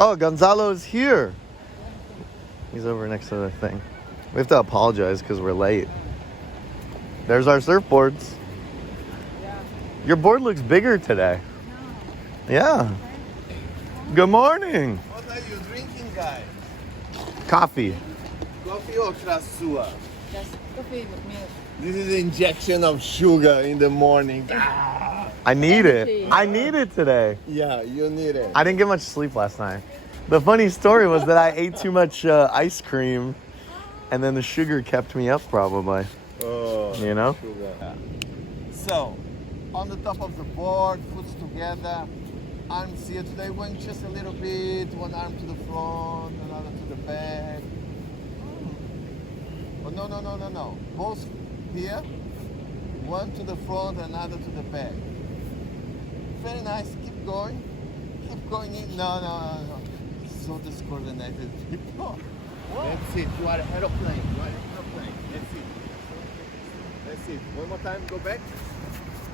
Oh, Gonzalo's here. He's over next to the thing. We have to apologize because we're late. There's our surfboards. Your board looks bigger today. Yeah. Good morning. What are you drinking, guy? Coffee. Coffee or krasua? Just coffee with milk. This is injection of sugar in the morning. I need it. I need it today. Yeah, you need it. I didn't get much sleep last night. The funny story was that I ate too much ice cream, and then the sugar kept me up probably. Oh, You know? sugar. Yeah. So, on the top of the board, foot together, arms here today, went just a little bit, one arm to the front, another to the back. Oh, no. Both here, one to the front, another to the back. Very nice, keep going in. No. So discoordinated people. That's it, you are aeroplane, That's it, one more time, go back.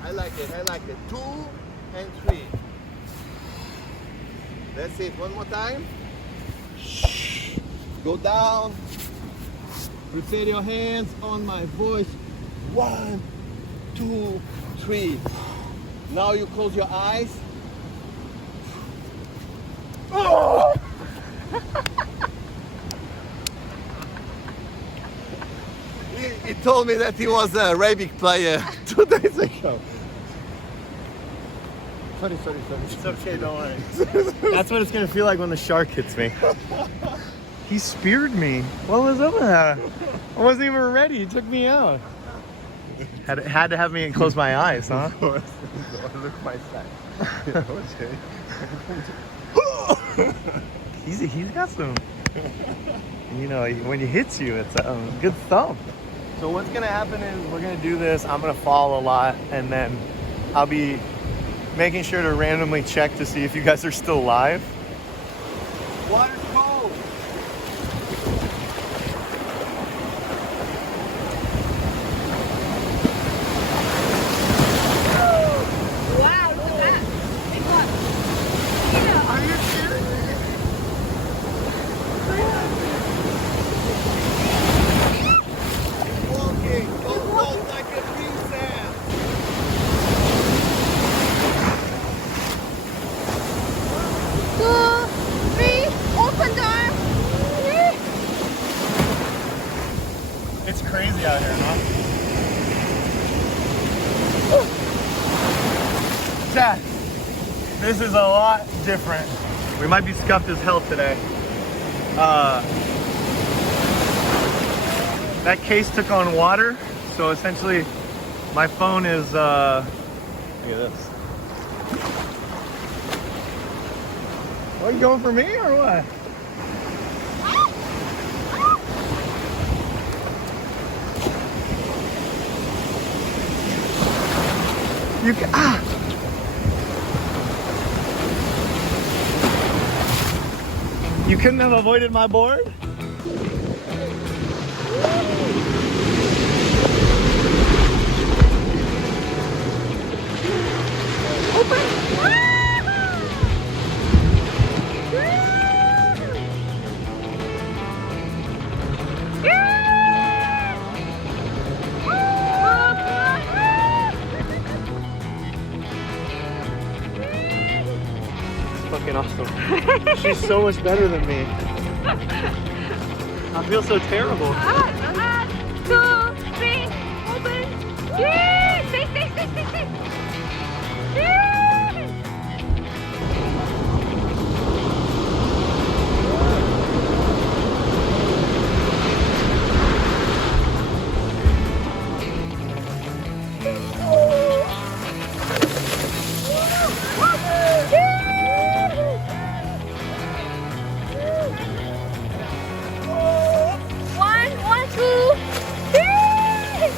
I like it. 2 and 3. That's it, one more time. Shh. Go down. Prepare your hands on my voice. 1, 2, 3. Now you close your eyes. Oh! He told me that he was a Arabic player 2 days ago. Sorry. It's okay, don't worry. That's what it's gonna feel like when the shark hits me. He speared me. What was up with that? I wasn't even ready. He took me out. Had to have me close my eyes, huh? Look my side. Okay. He's got some. You know, when he hits you, it's a good thump. So what's gonna happen is we're gonna do this. I'm gonna fall a lot, and then I'll be making sure to randomly check to see if you guys are still live. Water's cold. Wow, look at that. Big one. Yeah. Are you serious? Walking, don't like a princess. Two, three, open door. It's crazy out here, huh? Dad, this is a lot different. We might be scuffed as hell today. That case took on water, so essentially my phone is, look at this. Are you going for me or what? You can, You couldn't have avoided my board? Fucking awesome. She's so much better than me. I feel so terrible. 2, 3, open. Yay! Stay. Yay! One, two. Yay!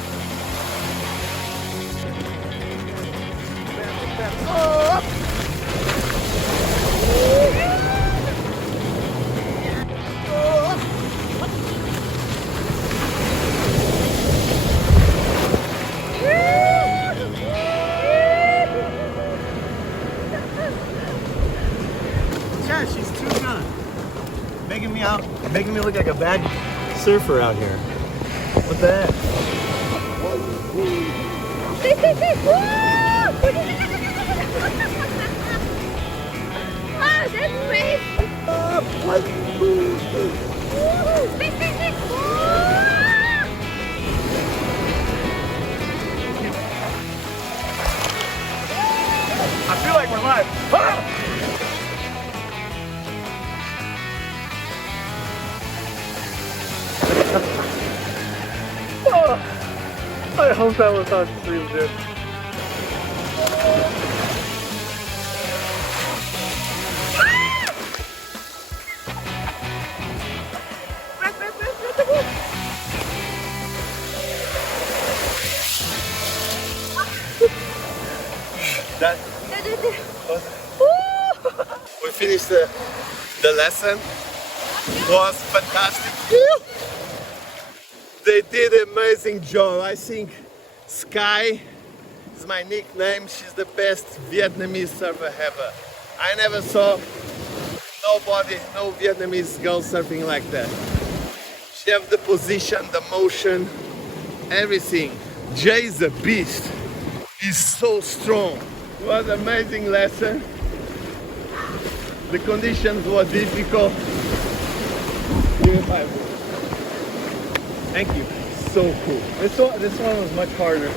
on. Making me look like a bad surfer out here. What the heck? Oh, that's great. I feel like we're live. Ah! Oh, I hope that was on stream, dude. That we finished the lesson. It was fantastic. They did an amazing job. I think Sky is my nickname. She's the best Vietnamese surfer ever. I never saw no Vietnamese girl surfing like that. She have the position, the motion, everything. Jay is a beast. He's so strong. It was an amazing lesson. The conditions were difficult. Give me 5. Thank you. So cool. This one was much harder.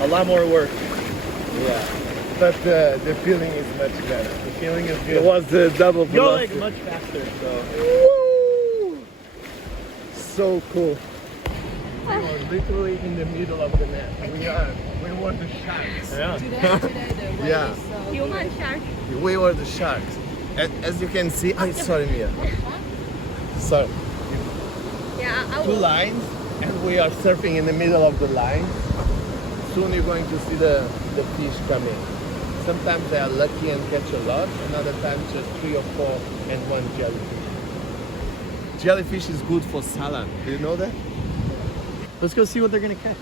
A lot more work. Yeah. But the feeling is much better. The feeling is good. It was the double velocity. You're like much faster, so. Woo! So cool. We are literally in the middle of the net. We were the sharks. Yeah. Today the wave Yeah. is human shark. We were the sharks. As you can see, sorry Mia. So, Yeah, I 2 will. lines, and we are surfing in the middle of the line. Soon you're going to see the fish coming. Sometimes they are lucky and catch a lot, another time just 3 or 4 and 1 jellyfish. Jellyfish is good for salad. Do you know that? Let's go see what they're gonna catch.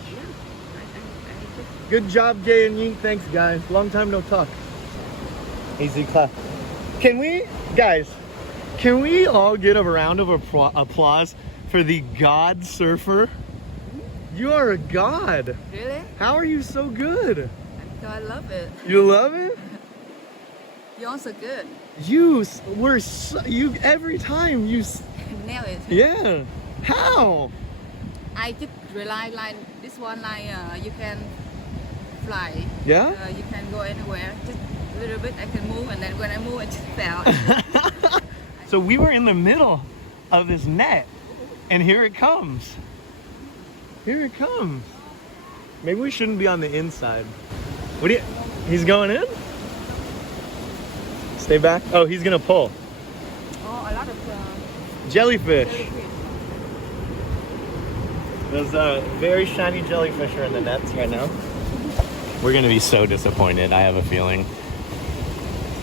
Good job, Gay and Ying. Thanks, guys. Long time no talk. Easy clap. Can we all get a round of applause for the God surfer? You are a god. Really? How are you so good? I love it. You love it? You're also good. You every time you. Nail it. Yeah. How? I just realized like this one like you can fly. Yeah? You can go anywhere. Just a little bit I can move, and then when I move it just fell. So we were in the middle of this net, and here it comes. Here it comes. Maybe we shouldn't be on the inside. What do you? He's going in? Stay back. Oh, he's gonna pull. Oh, a lot of Jellyfish. Those very shiny jellyfish are in the nets right now. We're gonna be so disappointed, I have a feeling.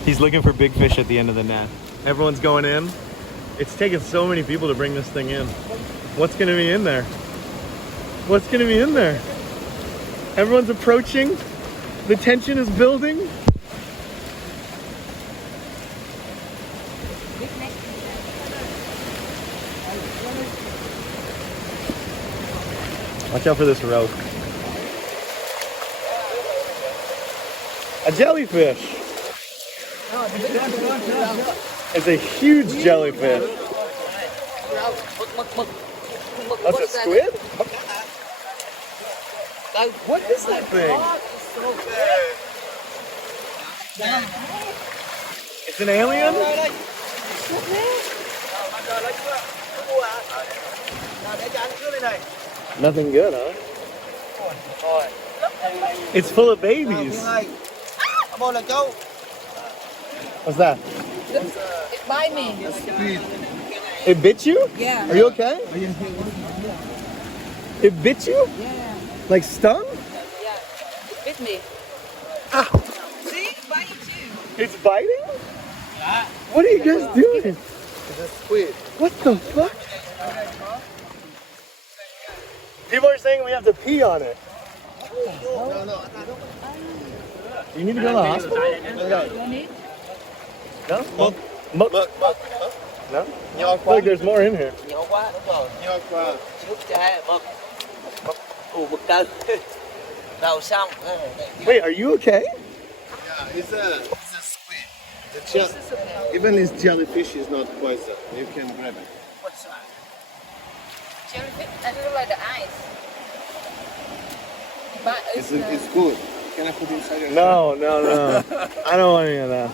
He's looking for big fish at the end of the net. Everyone's going in. It's taken so many people to bring this thing in. What's gonna be in there? What's gonna be in there? Everyone's approaching. The tension is building. big neck. Watch out for this rope. A jellyfish. It's a huge jellyfish. That's a squid? What is that thing? It's an alien? Nothing good, huh? It's full of babies. What's that? It bite me. It bit you? Yeah. Are you okay? It bit you? Yeah. Like stung? Yeah. It bit me. Ow. See? It bite you too. It's biting? What are you guys doing? It's a squid. What the fuck? People are saying we have to pee on it. No. You need to go to the hospital? You need? No? Well, Look, Huh? no? Nho quá. Look, there's more in here. Nhỏ quá. Đúng rồi, nho quá. Nước chai mực. Mực cân. Rau xong. Wait, are you okay? Yeah, it's a squid. Even this jellyfish is not poison. You can grab it. Jellyfish, I don't like the eyes. But It's good. Can I put inside your No. I don't want any of that.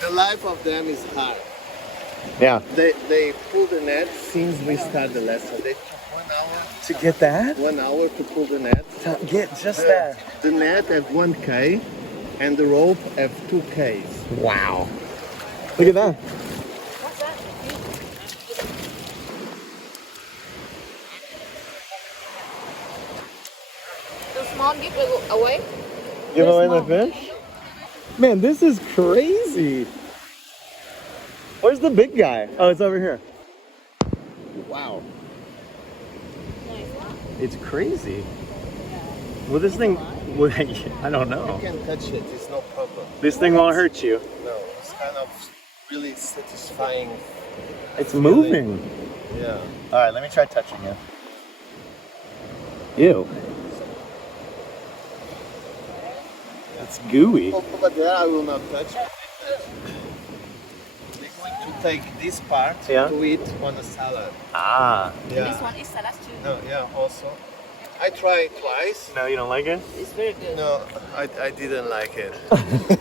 The life of them is hard. Yeah. They pull the net since we start the lesson. They took 1 hour. To get that? 1 hour to pull the net. Get just that. The net have 1K and the rope have 2Ks. Wow. Look at that. what's that? Too small, give it away. Give away the small. fish? Man, this is crazy. Where's the big guy? Oh, it's over here. Wow. It's crazy. Well, this thing, I don't You know. can touch it. It's no problem. This thing won't hurt you. No, it's kind of really satisfying. It's moving. Yeah. All right, let me try touching it. Ew. That's gooey. Over there, I will not touch it. We're going to take this part Yeah. to eat on a salad. Ah. Yeah. This one is salad too. No, yeah, also. I tried twice. No, you don't like it? It's very good. No, I didn't like it.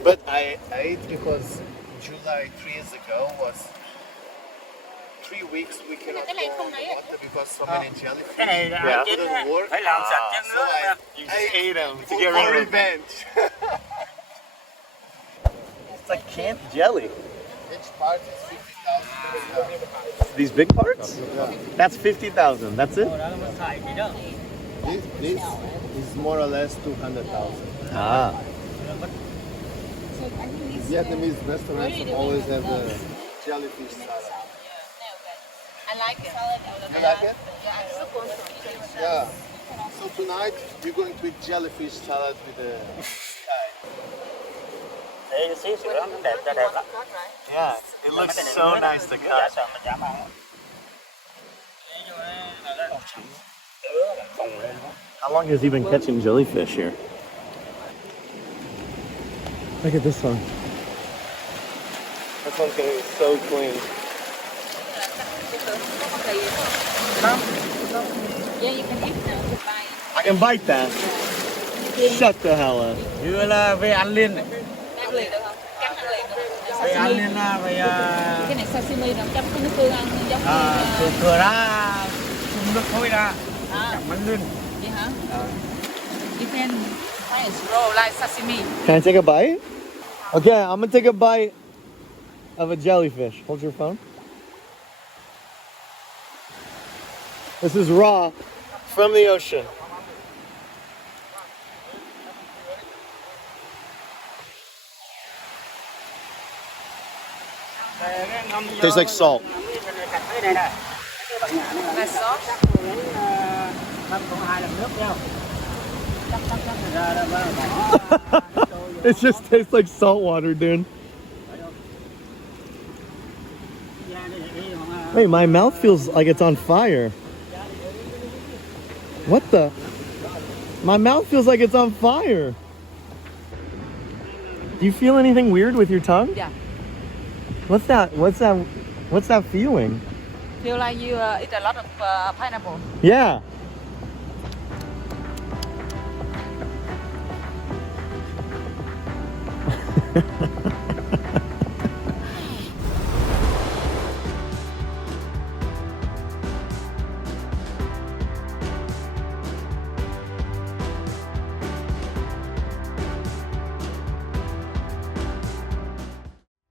But I ate because July 3 years ago was 3 weeks we cannot go in the water because so many jellyfish. Cái này Yeah. chín Didn't work. phải làm sạch chân So nước. You I just ate them to for get rid of them. revenge. It's like canned jelly. Each part is 50,000. These big parts? That's 50,000. That's it? This is more or less 200,000. Ah. So I think this. Vietnamese restaurants always have the jellyfish salad. I like it. You like it? Yeah, I'm super sweet. Yeah. So tonight you're going to eat jellyfish salad with the sky. Để xí sữa nó đẹp cho đẹp lắm. Yeah, it looks so nice to cut. How long has he been catching jellyfish here? Look at this one. This one's gonna be so clean. Yeah, you can eat now. Bye. I can bite that. Shut the hell up. Dưa là về ăn liền này. Ăn liền được không? Cắt ăn liền được không? Về ăn Sashimi. liền là về Cái này sashimi là chấm cái nước tương ăn giống như từ cửa ra chung nước thôi ra. Chẳng bánh lên. vậy hả? You can try it raw like sashimi. Can I take a bite? Okay, I'm gonna take a bite of a jellyfish. Hold your phone. This is raw from the ocean. Tastes like salt. Là sốt. It just tastes like salt water, dude. Wait, my mouth feels like it's on fire. What the? My mouth feels like it's on fire. Do you feel anything weird with your tongue? Yeah. What's that? What's that? What's that feeling? Feel like you eat a lot of pineapple. Yeah.